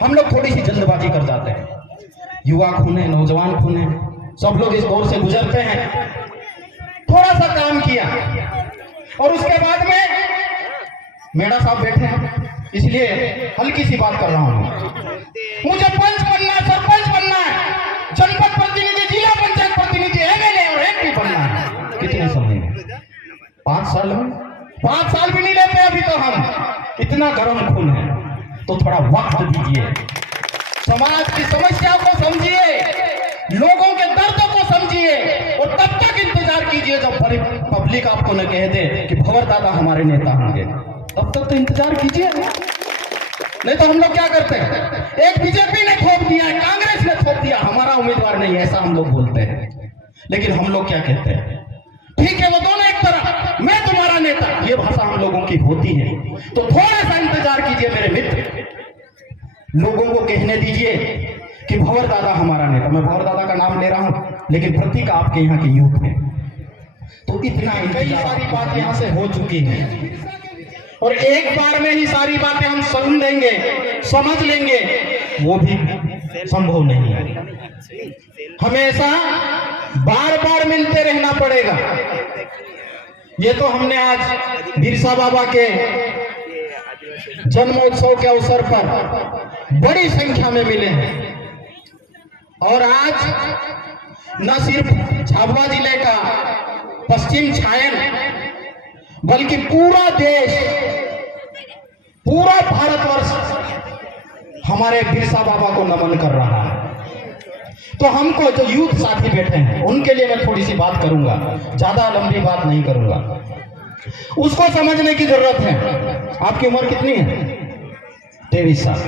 हम लोग थोड़ी सी जल्दबाजी कर जाते हैं। युवा खून है, नौजवान खून है, सब लोग इस दौर से गुजरते हैं। थोड़ा सा काम किया और उसके बाद में मेड़ा साहब बैठे हैं, इसलिए हल्की सी बात कर रहा हूं। मुझे पंच बनना है, सरपंच बनना है, जनपद प्रतिनिधि, जिला पंचायत प्रतिनिधि, एमएलए और एमपी बनना है। कितने समय में? 5 साल में? 5 साल भी नहीं लेते अभी तो हम। इतना गर्म खून है, तो थोड़ा वक्त दीजिए, समाज की समस्याओं को समझिए, लोगों के दर्द को समझिए और तब तक इंतजार कीजिए जब पब्लिक आपको न कह दे कि भंवर दादा हमारे नेता होंगे। तब तक तो इंतजार कीजिए। नहीं तो हम लोग क्या करते हैं, एक बीजेपी ने थोप दिया है, कांग्रेस ने थोप दिया, हमारा उम्मीदवार नहीं है, ऐसा हम लोग बोलते हैं। लेकिन हम लोग क्या कहते हैं, ठीक है वो दोनों एक तरफ, मैं तुम्हारा नेता, ये भाषा हम लोगों की होती है। तो थोड़ा सा इंतजार कीजिए मेरे मित्र, लोगों को कहने दीजिए कि भंवर दादा हमारा नेता। मैं भंवर दादा का नाम ले रहा हूं, लेकिन प्रतीक आपके यहाँ के यूथ है। तो इतना कई सारी बात यहाँ से हो चुकी है और एक बार में ही सारी बातें हम समझ लेंगे, समझ लेंगे, वो भी संभव नहीं है। हमेशा बार बार मिलते रहना पड़ेगा। ये तो हमने आज बिरसा बाबा के जन्मोत्सव के अवसर पर बड़ी संख्या में मिले हैं और आज न सिर्फ झाबुआ जिले का पश्चिम छायन बल्कि पूरा देश, पूरा भारतवर्ष हमारे बिरसा बाबा को नमन कर रहा है। तो हमको जो यूथ साथी बैठे हैं उनके लिए मैं थोड़ी सी बात करूंगा, ज्यादा लंबी बात नहीं करूंगा। उसको समझने की जरूरत है। आपकी उम्र कितनी है? 23 साल।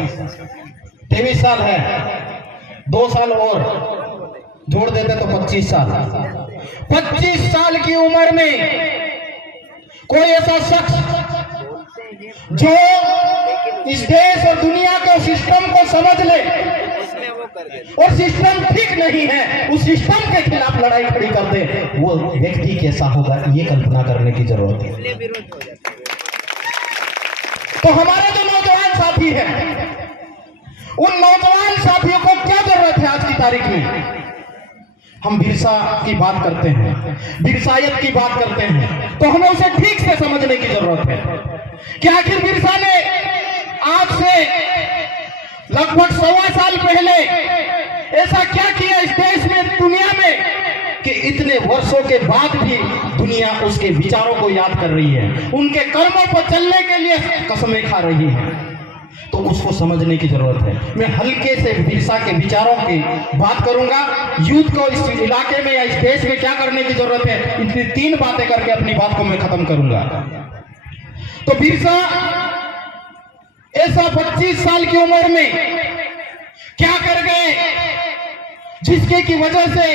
23 साल है, 2 साल और जोड़ देते तो 25 साल। 25 साल की उम्र में कोई ऐसा शख्स जो इस देश और दुनिया के सिस्टम को समझ ले और सिस्टम ठीक नहीं है, उस सिस्टम के खिलाफ लड़ाई खड़ी कर दे, वो व्यक्ति कैसा होगा ये कल्पना करने की जरूरत है। तो हमारे जो नौजवान साथी हैं, उन नौजवान साथियों को क्या जरूरत है आज की तारीख में? हम बिरसा की बात करते हैं, बिरसायत की बात करते हैं, तो हमें उसे ठीक से समझने की जरूरत है कि आखिर बिरसा ने आज से लगभग 1.25 साल पहले ऐसा क्या किया इस देश में, दुनिया में, कि इतने वर्षों के बाद भी दुनिया उसके विचारों को याद कर रही है, उनके कर्मों पर चलने के लिए कसमें खा रही है। तो उसको समझने की जरूरत है। मैं हल्के से बिरसा के विचारों की बात करूंगा। यूथ को इस इलाके में या इस देश में क्या करने की जरूरत है, इतनी 3 बातें करके अपनी बात को मैं खत्म करूंगा। तो बिरसा ऐसा 25 साल की उम्र में क्या कर गए जिसके की वजह से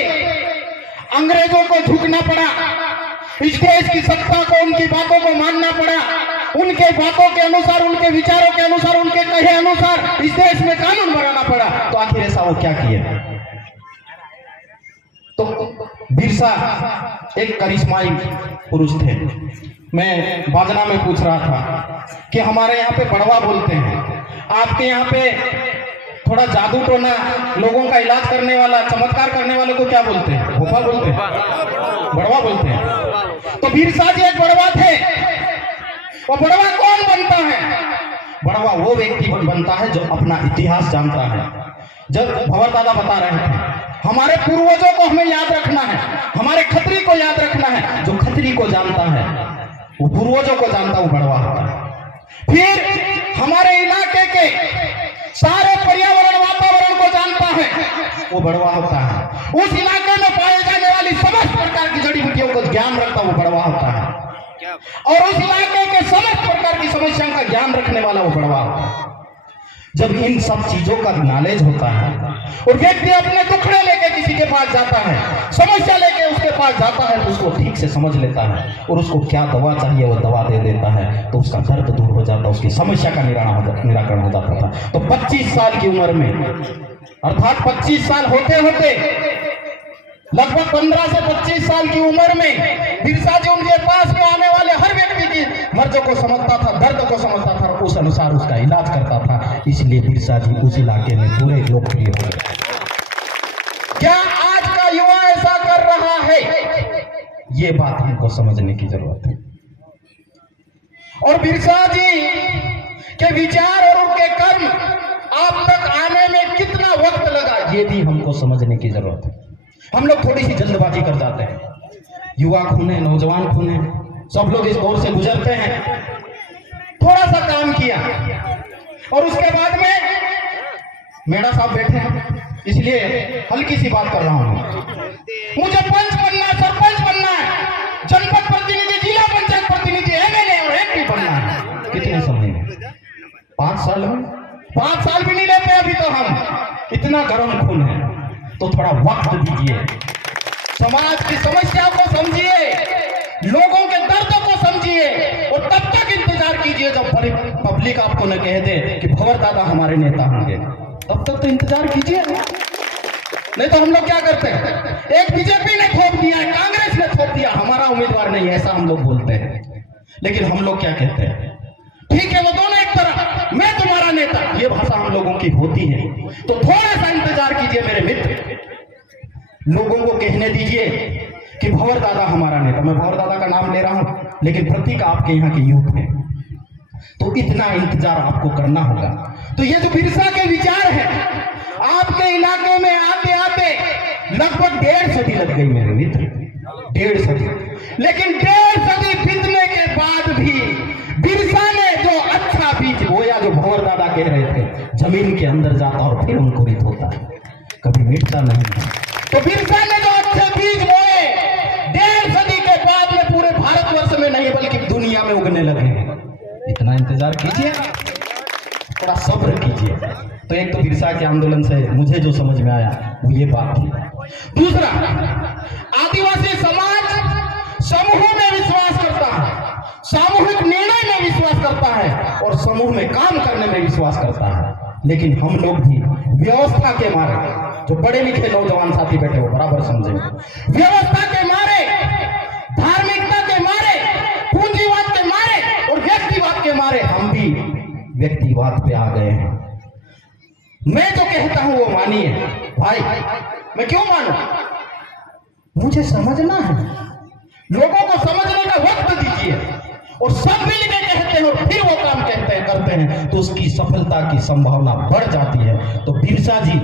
अंग्रेजों को झुकना पड़ा, इस देश की सत्ता को, उनकी बातों को मानना पड़ा, उनके बातों के अनुसार, उनके विचारों के अनुसार, उनके कहे अनुसार इस देश में कानून बनाना पड़ा। तो आखिर ऐसा वो क्या किया? तो बिरसा एक करिश्माई पुरुष थे। मैं बाजना में पूछ रहा था कि हमारे यहाँ पे बड़वा बोलते हैं, आपके यहाँ पे थोड़ा जादू टोना, लोगों का इलाज करने वाला, चमत्कार करने वाले को क्या बोलते हैं? भोपा बोलते हैं, बड़वा बोलते हैं। तो बिरसा जी एक बड़वा थे। वो बड़वा कौन बनता है? बड़वा वो व्यक्ति बनता है जो अपना इतिहास जानता है। जब भंवर दादा बता रहे थे हमारे पूर्वजों को हमें याद रखना है, हमारे खत्री को याद रखना है, जो खत्री को जानता है वो पूर्वजों को जानता, वो बड़वा होता है। फिर हमारे इलाके के सारे पर्यावरण, वातावरण को जानता है, वो बड़वा होता है। उस इलाके में पाए जाने वाली समस्त प्रकार की जड़ी बूटियों को ज्ञान रखता, वो बड़वा होता है। और उस इलाके के समस्त प्रकार की समस्याओं का ज्ञान रखने वाला वो बड़वा होता है। जब इन सब चीजों का नॉलेज होता है और व्यक्ति अपने दुखड़े लेके किसी के पास जाता है, समस्या लेके उसके पास जाता है, तो उसको ठीक से समझ लेता है और उसको क्या दवा चाहिए वो दवा दे देता है, तो उसका दर्द दूर हो जाता, उसकी समस्या का निराकरण हो जाता था। तो 25 साल की उम्र में, अर्थात 25 साल होते होते लगभग 15 से 25 साल की उम्र में बिरसा जी उनके पास में आने वाले हर व्यक्ति की मर्ज को समझता था, दर्द को समझता था और उस अनुसार उसका इलाज करता था। इसलिए बिरसा जी उस इलाके में पूरे लोकप्रिय हो गए। क्या आज का युवा ऐसा कर रहा है? ये बात हमको समझने की जरूरत है। और बिरसा जी के विचार और उनके कर्म आप तक आने में कितना वक्त लगा, ये भी हमको समझने की जरूरत है। हम लोग थोड़ी सी जल्दबाजी कर जाते हैं। युवा खूने, नौजवान खूने, सब लोग इस दौर से गुजरते हैं। थोड़ा सा काम किया और उसके बाद में मेड़ा साहब बैठे हैं, इसलिए हल्की सी बात कर रहा हूं। मुझे पंच बनना है, सरपंच बनना है, जनपद प्रतिनिधि, जिला पंचायत प्रतिनिधि, एमएलए और एमपी बनना है। कितने समय में? 5 साल में? 5 साल भी नहीं लेते अभी तो हम। इतना गर्म खून है तो थोड़ा वक्त दीजिए, समाज की समस्या को समझिए, लोगों के दर्द को समझिए और तब तक इंतजार कीजिए जब पब्लिक आपको न कह दे कि भंवर दादा हमारे नेता होंगे। तब तक तो इंतजार कीजिए। नहीं तो हम लोग क्या करते हैं, एक बीजेपी ने थोप दिया, कांग्रेस ने थोप दिया, हमारा उम्मीदवार नहीं, ऐसा हम लोग बोलते हैं। लेकिन हम लोग क्या कहते हैं, ठीक है वो दोनों एक तरफ, मैं तुम्हारा नेता, ये भाषा हम लोगों की होती है। तो थोड़ा सा इंतजार कीजिए मेरे मित्र, लोगों को कहने दीजिए कि भंवर दादा हमारा नेता। मैं भंवर दादा का नाम ले रहा हूं, लेकिन प्रतीक आपके यहाँ के यूथ है, तो इतना इंतजार आपको करना होगा। तो ये जो बिरसा के विचार है, आपके इलाके में आते आते लगभग 1.5 सदी लग गई मेरे मित्र, 1.5 सदी। लेकिन 1.5 सदी बीतने के बाद भी बिरसा ने जो अच्छा बीज बोया, जो भंवर दादा कह रहे थे, जमीन के अंदर जाता और फिर अंकुरित होता है, कभी मिटता नहीं। तो बिरसा ने जो अच्छे बीज बोए 1.5 सदी के बाद में पूरे भारतवर्ष में नहीं बल्कि दुनिया में उगने लगे। इतना इंतजार कीजिए, थोड़ा सब्र कीजिए। तो एक तो बिरसा के आंदोलन से मुझे जो समझ में आया वो ये बात थी। दूसरा, आदिवासी समाज समूह में विश्वास करता है, सामूहिक निर्णय में विश्वास करता है और समूह में काम करने में विश्वास करता है। लेकिन हम लोग भी व्यवस्था के मारे, जो पढ़े लिखे नौजवान साथी बैठे वो बराबर समझेंगे, व्यवस्था के मारे, धार्मिकता के मारे, पूंजीवाद के मारे और व्यक्तिवाद के मारे हम भी व्यक्तिवाद पे आ गए हैं। मैं जो कहता हूं वो मानिए भाई। मैं क्यों मानूं? मुझे समझना है, लोगों को समझने का वक्त दीजिए और सब मिल के कहते हैं और फिर वो काम कहते हैं, करते हैं तो उसकी सफलता की संभावना बढ़ जाती है। तो बिरसा जी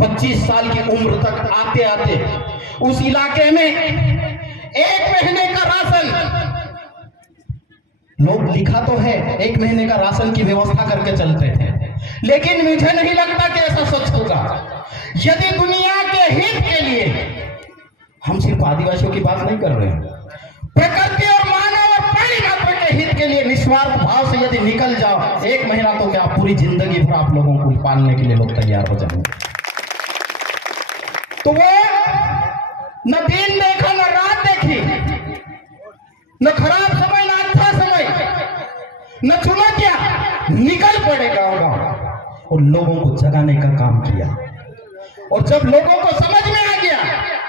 25 साल की उम्र तक आते आते उस इलाके में 1 महीने का राशन, लोग लिखा तो है 1 महीने का राशन की व्यवस्था करके चलते थे, लेकिन मुझे नहीं लगता कि ऐसा सच होगा। यदि दुनिया के हित के लिए, हम सिर्फ आदिवासियों की बात नहीं कर रहे हैं, प्रकृति और मानव और प्राणी मात्र के हित के लिए निस्वार्थ भाव से यदि निकल जाओ, 1 महीना तो क्या पूरी जिंदगी भर आप लोगों को पालने के लिए लोग तैयार हो जाएंगे। तो वो न दिन देखा, न रात देखी, न खराब समय, न अच्छा समय, न चुनौतियां, निकल पड़े गांव और लोगों को जगाने का काम किया। और जब लोगों को समझ में आ गया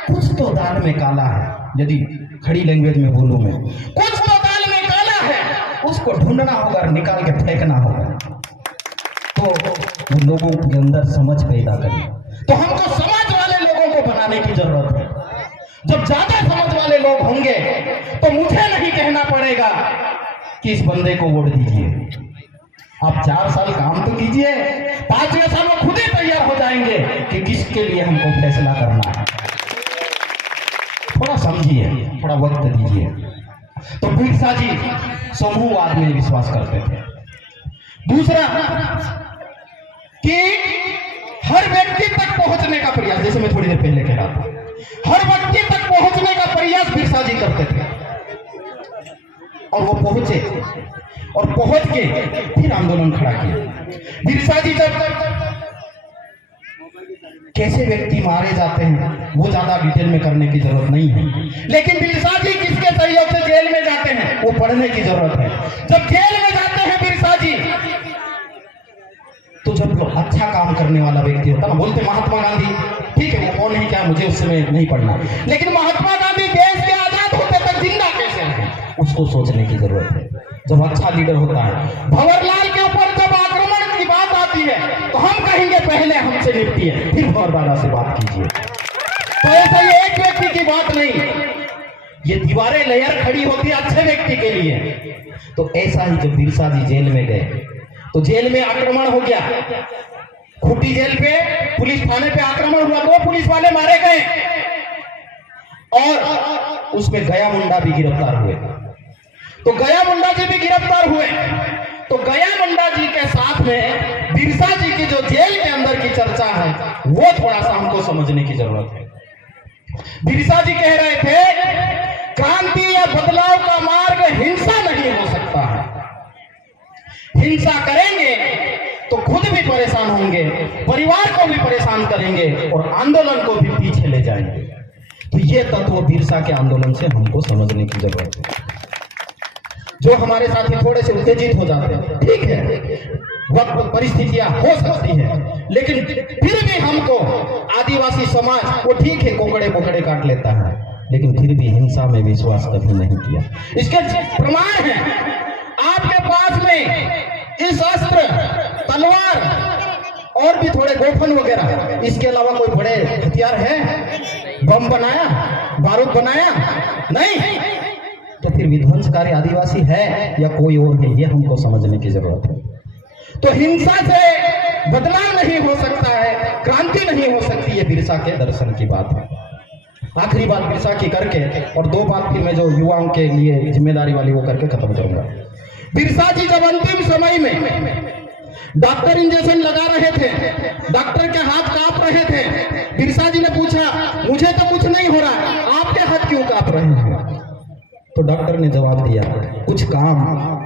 कुछ तो दाल में काला है, यदि खड़ी लैंग्वेज में बोलूं मैं, कुछ तो दाल में काला है, उसको ढूंढना होगा, निकाल के फेंकना होगा। तो लोगों के अंदर समझ पैदा करें। तो हमको समझ वाले लोगों को बनाने की जरूरत है। जब ज्यादा समझ वाले लोग होंगे तो मुझे नहीं कहना पड़ेगा कि इस बंदे को वोट दीजिए। आप 4 साल काम तो कीजिए, 5वें साल में खुद ही तैयार हो जाएंगे कि किसके लिए हमको फैसला करना है। थोड़ा समझिए, थोड़ा वक्त दीजिए। तो बिरसा जी समूहवाद में विश्वास करते थे। दूसरा कि हर व्यक्ति तक पहुंचने का प्रयास, जैसे मैं थोड़ी देर पहले कह रहा था, हर व्यक्ति तक पहुंचने का प्रयास बिरसा जी करते थे और वो पहुंचे और पहुंच के फिर आंदोलन खड़ा किया। बिरसा जी जब कैसे व्यक्ति मारे जाते हैं वो ज्यादा डिटेल में करने की जरूरत नहीं है, लेकिन बिरसा जी किसके सहयोग से जेल में जाते हैं वो पढ़ने की जरूरत है। जब जेल में जाते हैं बिरसा जी, तो जब अच्छा काम करने वाला व्यक्ति होता ना, बोलते महात्मा गांधी, ठीक है वो कौन है क्या मुझे उस समय नहीं पढ़ना, लेकिन महात्मा गांधी देश के आजाद उसको सोचने की जरूरत है। जब अच्छा लीडर होता है, भंवरलाल के ऊपर जब आक्रमण की बात आती है तो हम कहेंगे पहले हमसे निपटिए, फिर भंवर दादा से बात कीजिए। तो ऐसा ये एक व्यक्ति की बात नहीं, ये दीवारें लेयर खड़ी होती है अच्छे व्यक्ति के लिए। तो ऐसा ही जब बिरसा जी जेल में गए तो जेल में आक्रमण हो गया, खूंटी जेल पे पुलिस थाने पे आक्रमण हुआ, 2 पुलिस वाले मारे गए और उसमें गया मुंडा भी गिरफ्तार हुए। तो गया मुंडा जी भी गिरफ्तार हुए। तो गया मुंडा जी के साथ में बिरसा जी की जो जेल के अंदर की चर्चा है वो थोड़ा सा हमको समझने की जरूरत है। बिरसा जी कह रहे थे क्रांति या बदलाव का मार्ग हिंसा नहीं हो सकता है। हिंसा करेंगे तो खुद भी परेशान होंगे, परिवार को भी परेशान करेंगे और आंदोलन को भी पीछे ले जाएंगे। तो ये तत्व बिरसा के आंदोलन से हमको समझने की जरूरत है। जो हमारे साथी थोड़े से उत्तेजित हो जाते हैं, ठीक है, वक्त परिस्थितियां हो सकती है, लेकिन फिर भी हमको आदिवासी समाज वो ठीक है कोकड़े पोकड़े काट लेता है, लेकिन फिर भी हिंसा में विश्वास कभी नहीं किया। इसके प्रमाण है आपके पास में इस अस्त्र, तलवार और भी थोड़े गोफन वगैरह, इसके अलावा कोई बड़े हथियार है? बम बनाया, बारूद बनाया? नहीं। तो फिर विध्वंसकारी आदिवासी है या कोई और है, ये हमको समझने की जरूरत है। तो हिंसा से बदलाव नहीं हो सकता है, क्रांति नहीं हो सकती, ये बिरसा के दर्शन की बात है। आखिरी बात बिरसा की करके और 2 बात फिर मैं जो युवाओं के लिए जिम्मेदारी वाली वो करके खत्म करूंगा। बिरसा जी जब अंतिम समय में डॉक्टर इंजेक्शन लगा रहे थे, डॉक्टर के हाथ कांप रहे थे, बिरसा जी ने पूछा मुझे तो कुछ नहीं हो रहा, आपके हाथ क्यों कांप रहे हैं? तो डॉक्टर ने जवाब दिया कुछ काम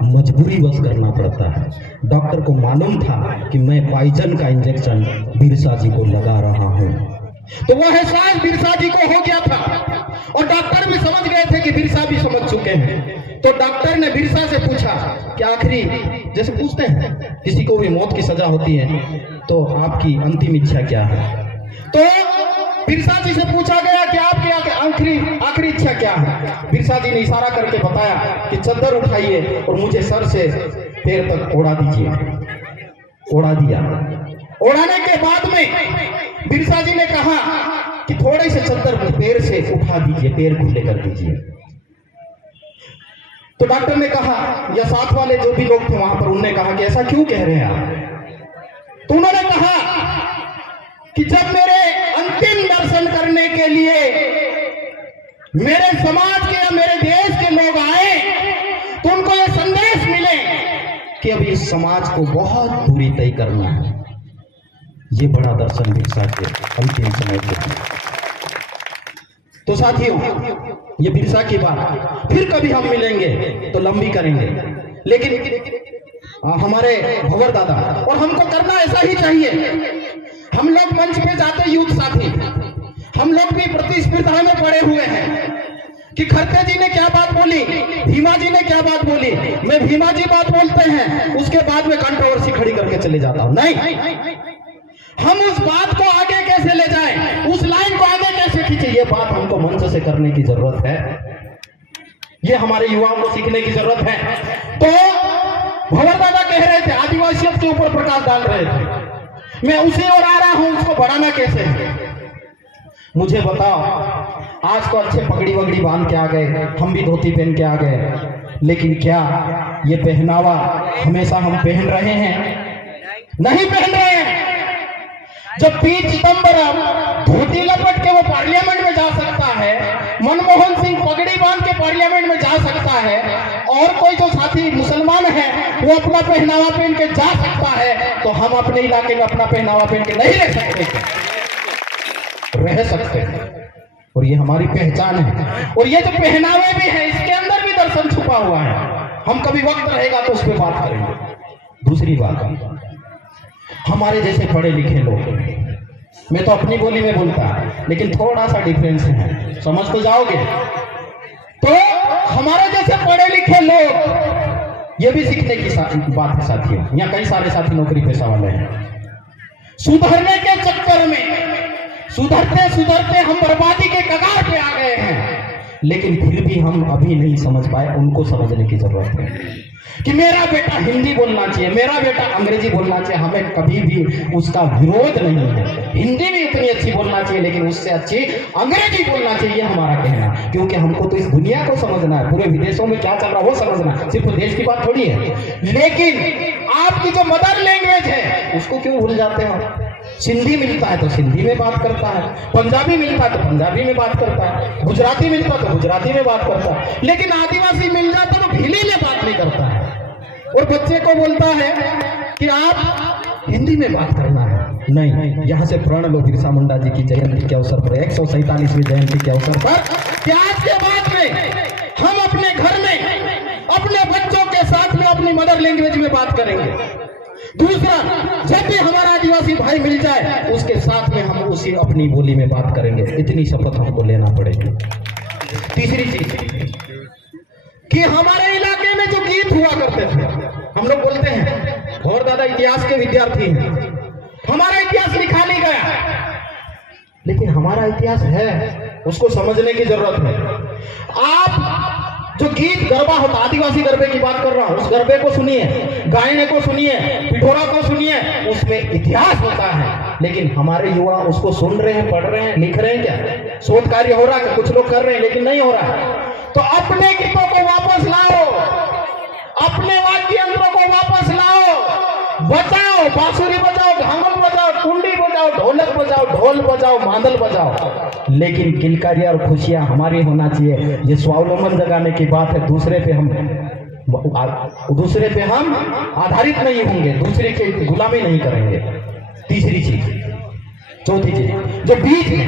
मजबूरी बस करना पड़ता है। डॉक्टर को मालूम था कि मैं पॉइजन का इंजेक्शन बिरसा जी को लगा रहा हूं। तो वह एहसास बिरसा जी को हो गया था और डॉक्टर भी समझ गए थे कि बिरसा भी समझ चुके हैं। तो डॉक्टर ने बिरसा से पूछा कि आखिरी, जैसे पूछते हैं किसी को भी मौत की सजा होती है तो आपकी अंतिम इच्छा क्या है? तो बिरसा जी से पूछा गया कि आपकी आखिरी इच्छा क्या है? बिरसा जी ने इशारा करके बताया कि चद्दर उठाइए और मुझे सर से पैर तक ओढ़ा दीजिए। ओढ़ा दिया। ओढ़ाने के बाद में बिरसा जी ने कहा कि थोड़े से चद्दर पैर से उठा दीजिए, पैर खुले कर दीजिए। तो डॉक्टर ने कहा, या साथ वाले जो भी लोग थे वहां पर, उन्होंने कहा कि ऐसा क्यों कह रहे हैं आप? तो उन्होंने कहा कि जब मेरे अंतिम दर्शन करने के लिए मेरे समाज के या मेरे देश के लोग आए तो उनको ये संदेश मिले कि अब इस समाज को बहुत दूरी तय करना है। ये बड़ा दर्शन बिरसा के अंतिम समय के। तो साथियों, ये बिरसा की बात फिर कभी हम मिलेंगे तो लंबी करेंगे, लेकिन हमारे भंवर दादा, और हमको करना ऐसा ही चाहिए। हम लोग मंच पे जाते यूथ साथी, हम लोग भी प्रतिस्पर्धा में पड़े हुए हैं कि खरते जी ने क्या बात बोली, भीमा जी ने क्या बात बोली। मैं भीमा जी बात बोलते हैं उसके बाद में कंट्रोवर्सी खड़ी करके चले जाता हूं। नहीं, हम उस बात को आगे कैसे ले जाएं, उस लाइन को आगे कैसे खींचे, ये बात हमको मंच से करने की जरूरत है। ये हमारे युवाओं को सीखने की जरूरत है। तो भंवर दादा कह रहे थे, आदिवासियों के ऊपर प्रकाश डाल रहे थे, मैं उसे और आ रहा हूं, उसको बढ़ाना कैसे है? मुझे बताओ, आज तो अच्छे पगड़ी वगड़ी बांध के आ गए, हम भी धोती पहन के आ गए, लेकिन क्या ये पहनावा हमेशा हम पहन रहे हैं? नहीं पहन रहे हैं। जब 30 सितंबर धोती लपट के वो पार्लियामेंट में जा सकता है, मनमोहन सिंह पगड़ी बांध के पार्लियामेंट में जा सकता है, और कोई जो साथी मुसलमान है वो अपना पहनावा पहन के जा सकता है, तो हम अपने इलाके में अपना पहनावा पहन के नहीं रह सकते? रह सकते हैं, और ये हमारी पहचान है। और ये जो पहनावे भी है, इसके अंदर भी दर्शन छुपा हुआ है। हम कभी वक्त रहेगा तो उस पर बात करेंगे। दूसरी बात, हमारे जैसे पढ़े लिखे लोग, मैं तो अपनी बोली में बोलता, लेकिन थोड़ा सा डिफरेंस है, समझ तो जाओगे। तो हमारे जैसे पढ़े लिखे लोग, ये भी सीखने की बात है साथियों। यहाँ कई सारे साथी नौकरी पेशा वाले हैं। सुधरने के चक्कर में सुधरते सुधरते हम बर्बादी के कगार पे आ गए हैं। लेकिन फिर भी हम अभी नहीं समझ पाए, उनको समझने की जरूरत है कि मेरा बेटा हिंदी बोलना चाहिए, मेरा बेटा अंग्रेजी बोलना चाहिए। हमें कभी भी उसका विरोध नहीं है, हिंदी भी इतनी अच्छी बोलना चाहिए लेकिन उससे अच्छी अंग्रेजी बोलना चाहिए हमारा कहना, क्योंकि हमको तो इस दुनिया को समझना है, पूरे विदेशों में क्या चल रहा है वो समझना है, सिर्फ देश की बात थोड़ी है। लेकिन आपकी जो मदर लैंग्वेज है उसको क्यों भूल जाते हो? सिंधी मिलता है तो सिंधी में बात करता है, पंजाबी मिलता है तो पंजाबी में बात करता है, गुजराती मिलता है तो गुजराती में बात करता है, लेकिन आदिवासी मिल जाता तो भिली में बात नहीं करता है। और बच्चे को बोलता है कि आप हिंदी में बात करना है। नहीं, यहाँ से प्रण लो बिरसा मुंडा जी की जयंती के अवसर पर, 147वीं जयंती के अवसर पर, कि आज के बाद में हम अपने घर में अपने बच्चों के साथ में अपनी मदर लैंग्वेज में बात करेंगे। दूसरा, जब भी हमारा आदिवासी भाई मिल जाए उसके साथ में हम उसी अपनी बोली में बात करेंगे। इतनी शपथ हमको लेना पड़ेगी। तीसरी चीज कि हमारे इलाके में जो गीत हुआ करते थे, हम लोग बोलते हैं और दादा इतिहास के विद्यार्थी हैं, हमारा इतिहास लिखा नहीं गया, लेकिन हमारा इतिहास है, उसको समझने की जरूरत है। आप जो गीत गरबा होता, आदिवासी गरबे की बात कर रहा हूं, उस गरबे को सुनिए, गायने को सुनिए, पिठोरा को सुनिए, उसमें इतिहास होता है। लेकिन हमारे युवा उसको सुन रहे हैं, पढ़ रहे हैं, लिख रहे हैं क्या? शोध कार्य हो रहा है, कुछ लोग कर रहे हैं लेकिन नहीं हो रहा है। तो अपने गीतों को वापस लाओ, अपने वाद्य यंत्रों को वापस लाओ, बजाओ, बांसुरी बजाओ, घांगल बजाओ, कुंडी बजाओ, ढोलक बजाओ, ढोल बजाओ, मांदल बजाओ, लेकिन किलकारियां और खुशियां हमारी होना चाहिए। ये स्वावलंबन जगाने की बात है, दूसरे पे हम आधारित नहीं होंगे, दूसरे की गुलामी नहीं करेंगे। तीसरी चीज, चौथी चीज, जो बीज है,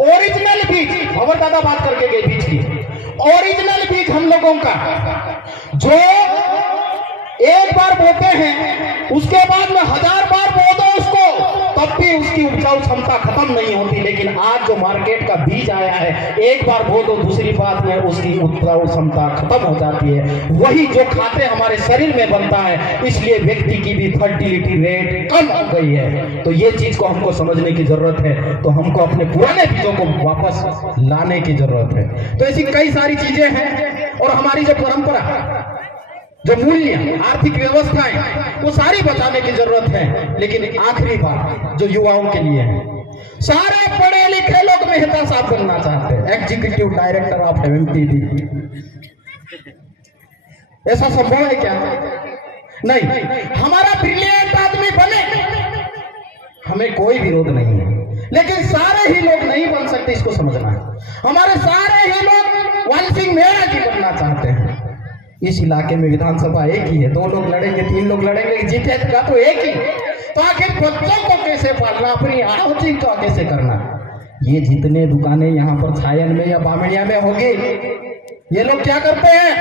ओरिजिनल बीज, भंवर दादा बात करके गए बीज की, ओरिजिनल बीज हम लोगों का जो एक बार बोते हैं उसके बाद में 1000 बार बो दो उसको, तब भी उसकी उपजाऊ क्षमता खत्म नहीं होती। लेकिन आज जो मार्केट का बीज आया है, एक बार बो दो दूसरी बात में उसकी उपजाऊ क्षमता खत्म हो जाती है। वही जो खाते हमारे शरीर में बनता है, इसलिए व्यक्ति की भी फर्टिलिटी रेट कम हो गई है। तो ये चीज को हमको समझने की जरूरत है, तो हमको अपने पुराने बीजों को वापस लाने की जरूरत है। तो ऐसी कई सारी चीजें हैं, और हमारी जो परंपरा, जो मूल्य, आर्थिक व्यवस्थाएं, वो सारी बचाने की जरूरत है। लेकिन आखिरी बात जो युवाओं के लिए है, सारे पढ़े लिखे लोग मेहता साहब बनना चाहते हैं, एग्जीक्यूटिव डायरेक्टर ऑफ एमटीडी। ऐसा संभव है क्या? नहीं, हमारा ब्रिलियंट आदमी बने, हमें कोई विरोध नहीं है, लेकिन सारे ही लोग नहीं बन सकते, इसको समझना है। हमारे सारे ही लोग वन सिंह मेहरा जी बनना चाहते हैं। इस इलाके में विधानसभा एक ही है, 2 लोग लड़ेंगे, 3 लोग लड़ेंगे, जीतेगा तो एक ही। तो आखिर बच्चों को कैसे पालना, अपनी हाउसिंग को कैसे करना? ये जितने दुकानें यहाँ पर छायन में या बामणिया में होगी, ये लोग क्या करते हैं?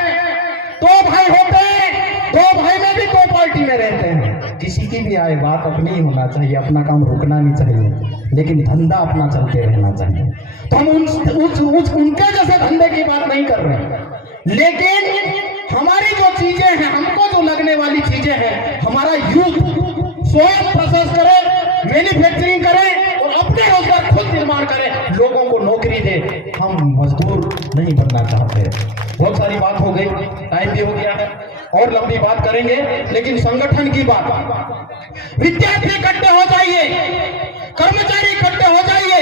2 भाई होते हैं, 2 भाई में भी 2 पार्टी में रहते हैं। किसी की भी आए बात अपनी ही होना चाहिए, अपना काम रुकना नहीं चाहिए, लेकिन धंधा अपना चलते रहना चाहिए। तो हम उनके जैसे धंधे की बात नहीं कर रहे, लेकिन हमारी जो चीजें हैं, हमको जो लगने वाली चीजें हैं, हमारा यूथ स्वयं प्रोसेस करे, मैन्युफैक्चरिंग करे और अपने रोजगार खुद निर्माण करे, लोगों को नौकरी दे। हम मजदूर नहीं बनना चाहते। बहुत सारी बात हो गई, टाइम भी हो गया है, और लंबी बात करेंगे, लेकिन संगठन की बात, विद्यार्थी इकट्ठे हो जाइए, कर्मचारी इकट्ठे हो जाइए,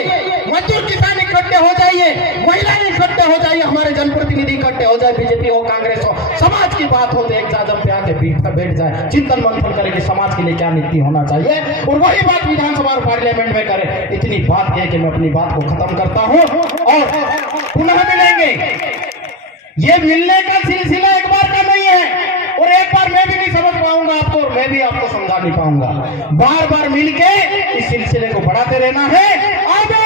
मजदूर किसान इकट्ठे हो जाइए, महिलाएं इकट्ठे हो जाइए, हमारे जनप्रतिनिधि इकट्ठे हो जाए, बीजेपी हो, कांग्रेस हो, समाज की बात हो तो एक जगह पे आके बैठ जाए, चिंतन मंथन करे कि समाज के लिए क्या नीति होना चाहिए, और वही बात विधानसभा और पार्लियामेंट में करे। इतनी बात कह के मैं अपनी बात को खत्म करता हूँ, और पुनः मिलेंगे। ये मिलने का सिलसिला एक बार का नहीं है, और एक बार मैं भी नहीं समझ पाऊंगा आपको, और मैं भी आपको समझा नहीं पाऊंगा। बार बार मिलके इस सिलसिले को बढ़ाते रहना है। आगे